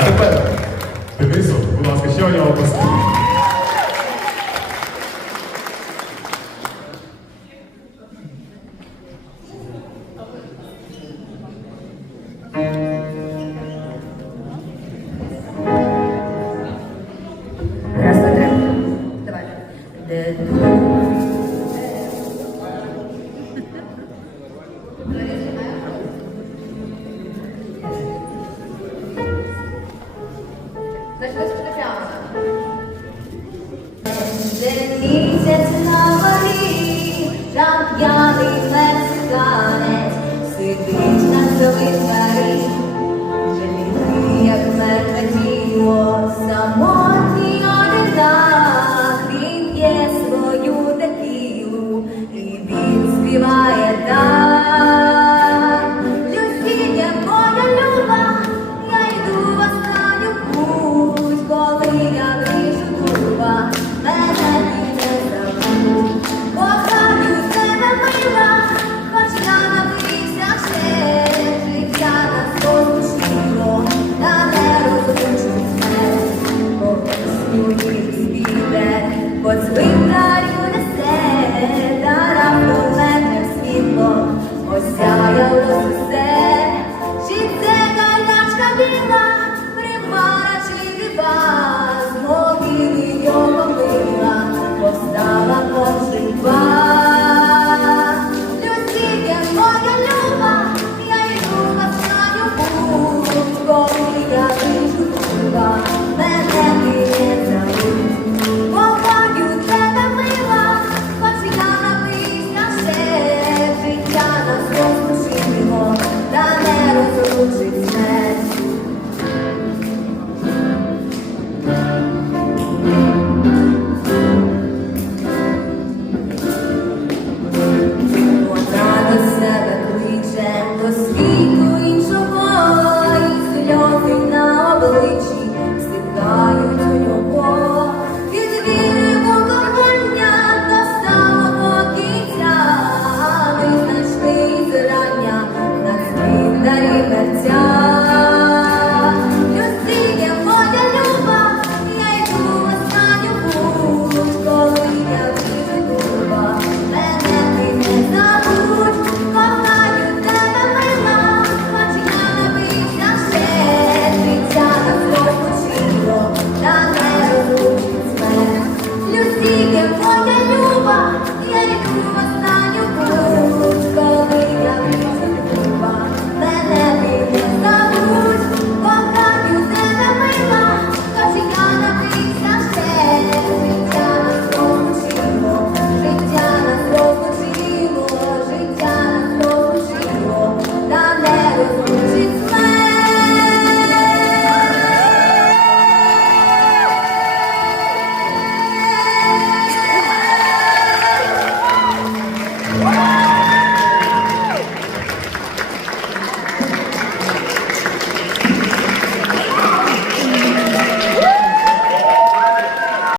А тепер, Денису, будь ласка, ще одного поставити. 我自卑。